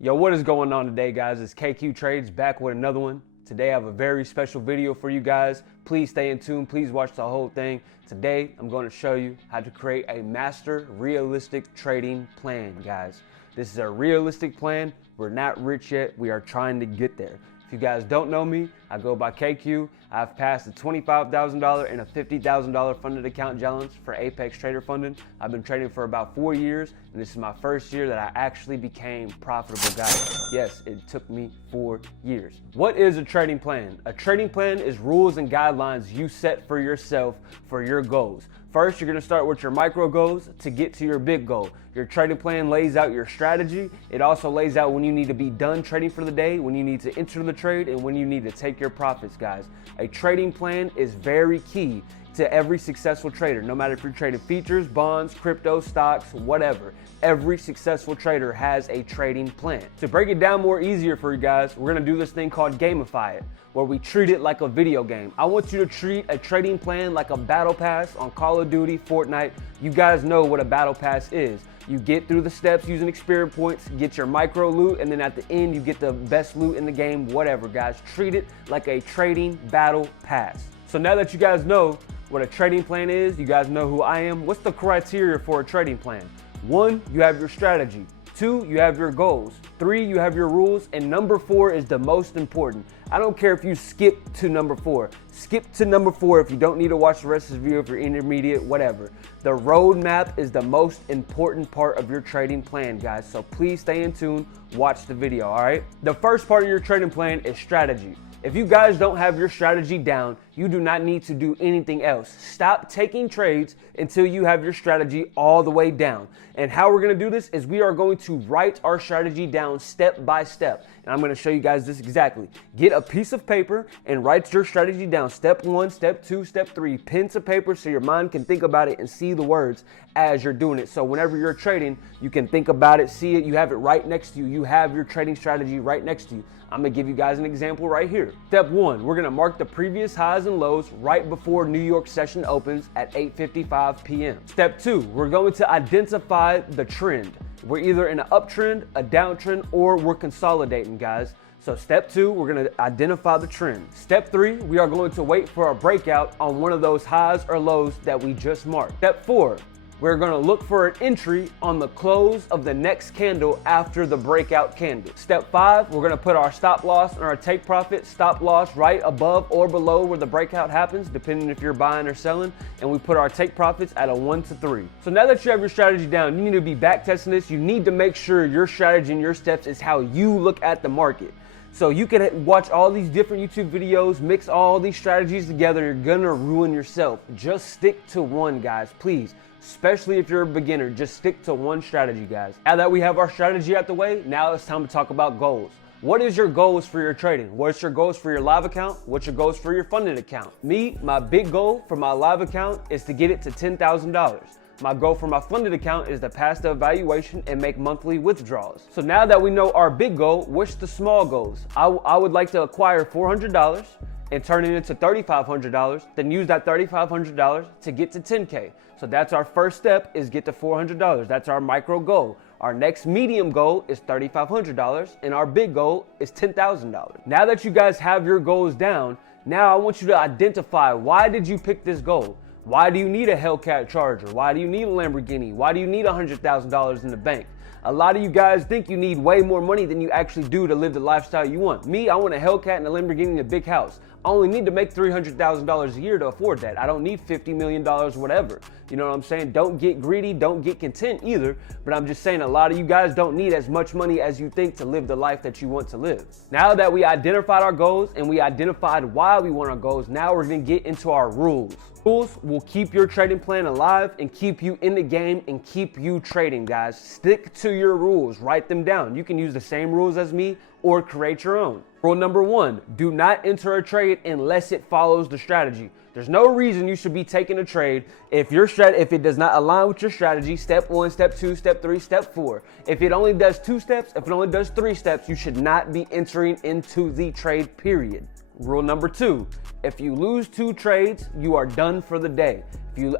Yo, what is going on today, guys? It's KQ Trades back with another one. Today I have a very special video for you guys. Please stay in tune. Please watch the whole thing. Today I'm going to show you how to create a master realistic trading plan, guys. This is a realistic plan. We're not rich yet. We are trying to get there. If you guys don't know me, I go by KQ. I've passed a $25,000 and a $50,000 funded account challenge for Apex Trader Funding. I've been trading for about 4 years, and this is my first year that I actually became profitable, guys. Yes, it took me 4 years. What is a trading plan? A trading plan is rules and guidelines you set for yourself for your goals. First, you're gonna start with your micro goals to get to your big goal. Your trading plan lays out your strategy. It also lays out when you need to be done trading for the day, when you need to enter the trade, and when you need to take your profits, guys. A trading plan is very key to every successful trader, no matter if you're trading features, bonds, crypto, stocks, whatever. Every successful trader has a trading plan. To break it down more easier for you guys, we're gonna do this thing called gamify it, where we treat it like a video game. I want you to treat a trading plan like a battle pass on Call of Duty, Fortnite. You guys know what a battle pass is. You get through the steps using experience points, get your micro loot, and then at the end you get the best loot in the game, whatever, guys. Treat it like a trading battle pass. So now that you guys know what a trading plan is, you guys know who I am. What's the criteria for a trading plan? 1, you have your strategy. 2, you have your goals. 3, you have your rules. And number 4 is the most important. I don't care if you skip to number 4. Skip to number 4 if you don't need to watch the rest of the video, if you're intermediate, whatever. The roadmap is the most important part of your trading plan, guys. So please stay in tune, watch the video, all right? The first part of your trading plan is strategy. If you guys don't have your strategy down, you do not need to do anything else. Stop taking trades until you have your strategy all the way down. And how we're gonna do this is we are going to write our strategy down step by step. And I'm gonna show you guys this exactly. Get a piece of paper and write your strategy down. Step 1, step 2, step 3. Pen to paper so your mind can think about it and see the words as you're doing it. So whenever you're trading, you can think about it, see it, you have it right next to you. You have your trading strategy right next to you. I'm gonna give you guys an example right here. Step 1, we're gonna mark the previous highs and lows right before New York session opens at 8:55 p.m. Step 2, we're going to identify the trend. We're either in an uptrend, a downtrend, or we're consolidating, guys. So step 2, we're gonna identify the trend. Step 3, we are going to wait for a breakout on one of those highs or lows that we just marked. Step 4, we're gonna look for an entry on the close of the next candle after the breakout candle. Step 5, we're gonna put our stop loss and our take profit stop loss right above or below where the breakout happens, depending if you're buying or selling, and we put our take profits at a 1 to 3. So now that you have your strategy down, you need to be back testing this. You need to make sure your strategy and your steps is how you look at the market. So you can watch all these different YouTube videos, mix all these strategies together. You're gonna ruin yourself. Just stick to one, guys, please. Especially if you're a beginner, just stick to one strategy, guys. Now that we have our strategy out the way, now it's time to talk about goals. What is your goals for your trading? What's your goals for your live account? What's your goals for your funded account? Me, my big goal for my live account is to get it to $10,000. My goal for my funded account is to pass the evaluation and make monthly withdrawals. So now that we know our big goal, what's the small goals? I would like to acquire $400 and turn it into $3,500, then use that $3,500 to get to 10K. So that's our first step, is get to $400. That's our micro goal. Our next medium goal is $3,500, and our big goal is $10,000. Now that you guys have your goals down, now I want you to identify, why did you pick this goal? Why do you need a Hellcat Charger? Why do you need a Lamborghini? Why do you need $100,000 in the bank? A lot of you guys think you need way more money than you actually do to live the lifestyle you want. Me, I want a Hellcat and a Lamborghini and a big house. I only need to make $300,000 a year to afford that. I don't need $50 million, whatever. You know what I'm saying? Don't get greedy, don't get content either. But I'm just saying, a lot of you guys don't need as much money as you think to live the life that you want to live. Now that we identified our goals and we identified why we want our goals, now we're gonna get into our rules. Rules will keep your trading plan alive and keep you in the game and keep you trading, guys. Stick to your rules, write them down. You can use the same rules as me or create your own. Rule number 1, do not enter a trade unless it follows the strategy. There's no reason you should be taking a trade if it does not align with your strategy. Step 1, step 2, step 3, step 4. If it only does 2 steps, if it only does 3 steps, you should not be entering into the trade, period. Rule number 2, if you lose 2 trades, you are done for the day.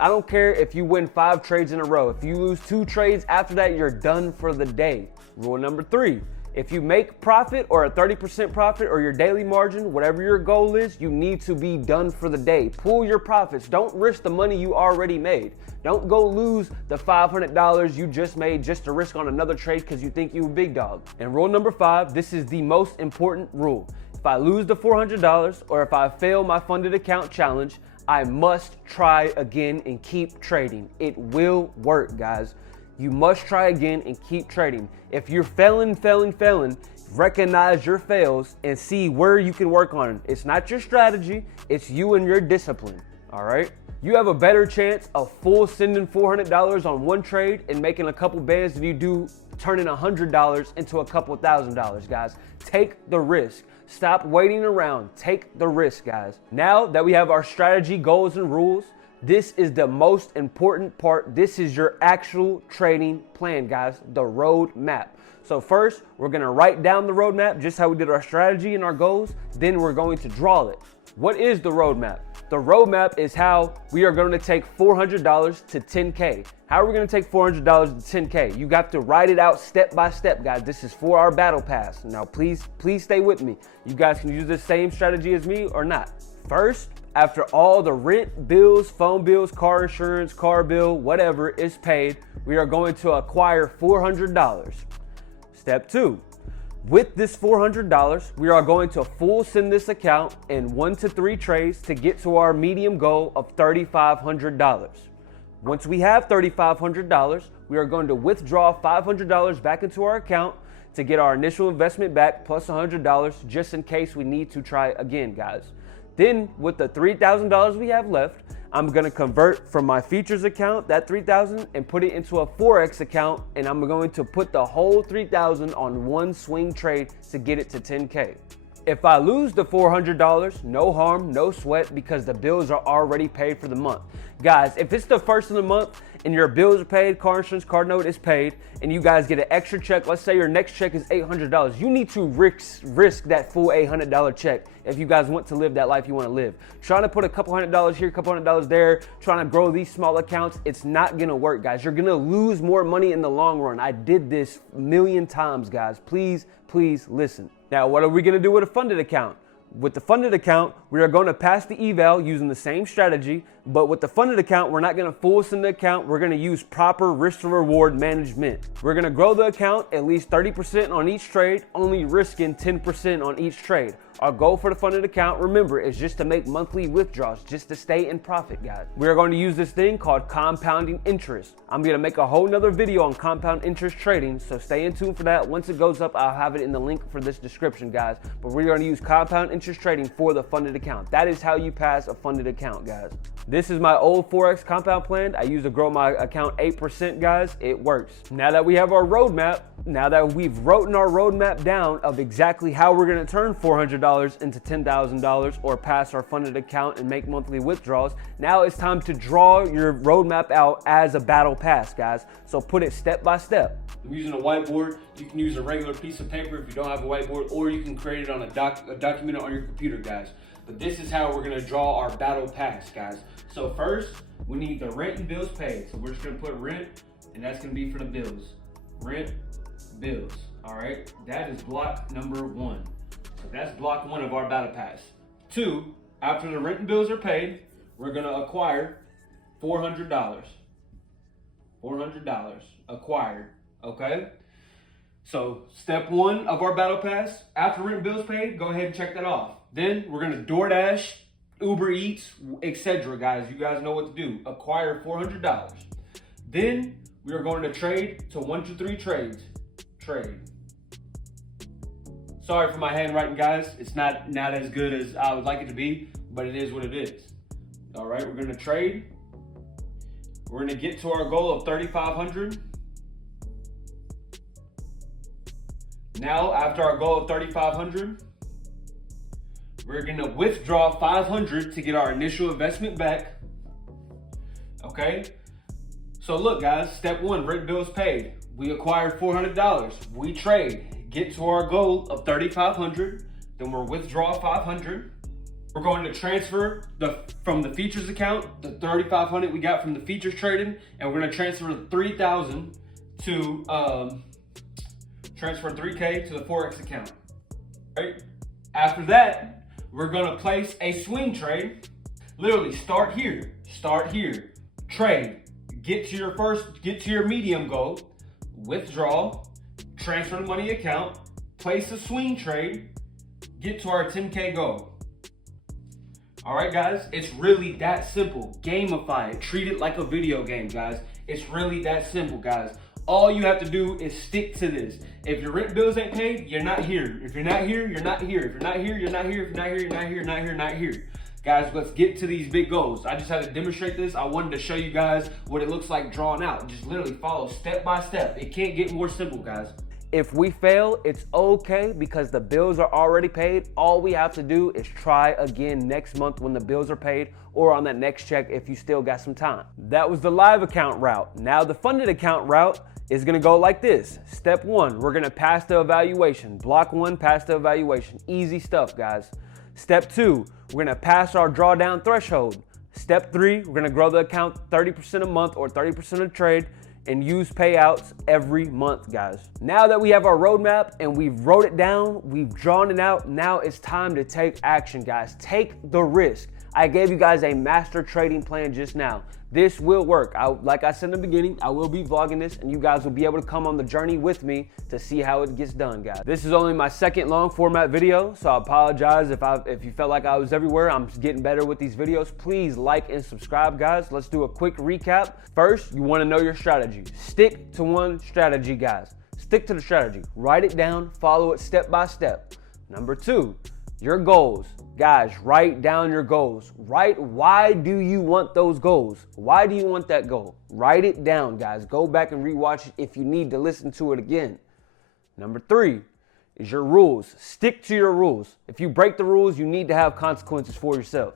I don't care if you win 5 trades in a row. If you lose 2 trades after that, you're done for the day. Rule number 3, If you make profit or a 30% profit or your daily margin, whatever your goal is, you need to be done for the day. Pool your profits. Don't risk the money you already made. Don't go lose the $500 you just made just to risk on another trade because you think you a big dog. And rule number 5, this is the most important rule. If I lose the $400 or if I fail my funded account challenge, I must try again and keep trading. It will work, guys. You must try again and keep trading. If you're failing, recognize your fails and see where you can work on it. It's not your strategy, it's you and your discipline, all right? You have a better chance of full sending $400 on one trade and making a couple bands than you do turning $100 into a couple $1,000, guys. Take the risk. Stop waiting around. Take the risk, guys. Now that we have our strategy, goals, and rules, this is the most important part. This is your actual trading plan, guys, the roadmap. So first, we're gonna write down the roadmap, just how we did our strategy and our goals. Then we're going to draw it. What is the roadmap? The roadmap is how we are going to take $400 to 10K. How are we going to take $400 to 10K? You got to write it out step by step, guys. This is for our battle pass. Now, please stay with me. You guys can use the same strategy as me or not. First, after all the rent, bills, phone bills, car insurance, car bill, whatever is paid, we are going to acquire $400. Step 2. With this $400, we are going to full send this account in 1 to 3 trades to get to our medium goal of $3,500. Once we have $3,500, we are going to withdraw $500 back into our account to get our initial investment back plus $100 just in case we need to try again, guys. Then with the $3,000 we have left, I'm gonna convert from my features account, that $3,000, and put it into a Forex account, and I'm going to put the whole $3,000 on one swing trade to get it to 10K. If I lose the $400, no harm, no sweat, because the bills are already paid for the month. Guys, if it's the first of the month and your bills are paid, car insurance, car note is paid, and you guys get an extra check, let's say your next check is $800, you need to risk that full $800 check if you guys want to live that life you want to live. Trying to put a couple $100 here, a couple $100 there, trying to grow these small accounts, it's not gonna work, guys. You're gonna lose more money in the long run. I did this a million times, guys. Please listen. Now, what are we gonna do with a funded account? With the funded account, we are going to pass the eval using the same strategy, but with the funded account, we're not going to full send the account. We're going to use proper risk to reward management. We're going to grow the account at least 30% on each trade, only risking 10% on each trade. Our goal for the funded account, remember, is just to make monthly withdrawals, just to stay in profit, guys. We are going to use this thing called compounding interest. I'm going to make a whole nother video on compound interest trading, so stay in tune for that. Once it goes up, I'll have it in the link for this description, guys. But we're going to use compound interest trading for the funded account. That is how you pass a funded account, guys. This is my old Forex compound plan. I use to grow my account 8%, guys. It works. Now that we have our roadmap, now that we've written our roadmap down of exactly how we're going to turn $400 into $10,000 or pass our funded account and make monthly withdrawals, now it's time to draw your roadmap out as a battle pass, guys. So put it step by step. I'm using a whiteboard. You can use a regular piece of paper if you don't have a whiteboard, or you can create it on a document on your computer, guys. But this is how we're going to draw our battle pass, guys. So first, we need the rent and bills paid. So we're just going to put rent, and that's going to be for the bills. Rent, bills. All right, that is block number 1. So that's block 1 of our battle pass. 2, after the rent and bills are paid, we're going to acquire $400. $400 acquired. Okay. So step 1 of our battle pass, after rent and bills paid, go ahead and check that off. Then we're going to DoorDash, Uber Eats, etc. Guys, you guys know what to do. Acquire $400. Then we are going to trade to 1 to 3 trades. Trade. Sorry for my handwriting, guys. It's not as good as I would like it to be, but it is what it is. All right, we're going to trade. We're going to get to our goal of $3,500. Now, after our goal of $3,500, we're going to withdraw $500 to get our initial investment back. Okay? So look, guys, step 1, rent bills paid. We acquired $400. We trade, get to our goal of $3,500. Then we'll withdraw $500. We're going to transfer from the features account, the $3,500 we got from the features trading, and we're going to transfer $3,000 to transfer 3K to the Forex account. Right? After that, we're gonna place a swing trade. Literally start here, trade, get to your medium goal, withdraw, transfer the money account, place a swing trade, get to our 10K goal. All right, guys, it's really that simple. Gamify it, treat it like a video game, guys. It's really that simple, guys. All you have to do is stick to this. If your rent bills ain't paid, you're not here. If you're not here, you're not here. If you're not here, you're not here. If you're not here, you're not here, you're not here, not here. Guys, let's get to these big goals. I just had to demonstrate this. I wanted to show you guys what it looks like drawn out. Just literally follow step by step. It can't get more simple, guys. If we fail, it's okay because the bills are already paid. All we have to do is try again next month when the bills are paid or on that next check if you still got some time. That was the live account route. Now the funded account route is gonna go like this. Step 1, we're gonna pass the evaluation. Block 1, pass the evaluation. Easy stuff, guys. Step 2, we're gonna pass our drawdown threshold. Step 3, we're gonna grow the account 30% a month or 30% of trade and use payouts every month, guys. Now that we have our roadmap and we've wrote it down, we've drawn it out, now it's time to take action, guys. Take the risk. I gave you guys a master trading plan just now. This will work. Like I said in the beginning, I will be vlogging this and you guys will be able to come on the journey with me to see how it gets done, guys. This is only my second long format video, so I apologize if you felt like I was everywhere. I'm just getting better with these videos. Please like and subscribe, guys. Let's do a quick recap. First, you want to know your strategy. Stick to one strategy, guys. Stick to the strategy. Write it down, follow it step by step. Number 2, your goals. Guys, write down your goals. Write why do you want those goals? Why do you want that goal? Write it down, guys. Go back and rewatch it if you need to listen to it again. Number 3 is your rules. Stick to your rules. If you break the rules, you need to have consequences for yourself.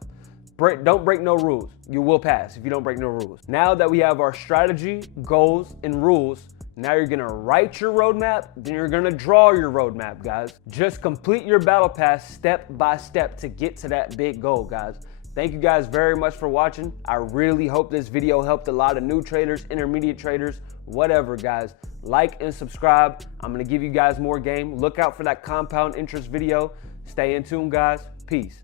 Don't break no rules. You will pass if you don't break no rules. Now that we have our strategy, goals, and rules, now you're gonna write your roadmap, then you're gonna draw your roadmap, guys. Just complete your battle pass step by step to get to that big goal, guys. Thank you guys very much for watching. I really hope this video helped a lot of new traders, intermediate traders, whatever, guys. Like and subscribe. I'm gonna give you guys more game. Look out for that compound interest video. Stay in tune, guys. Peace.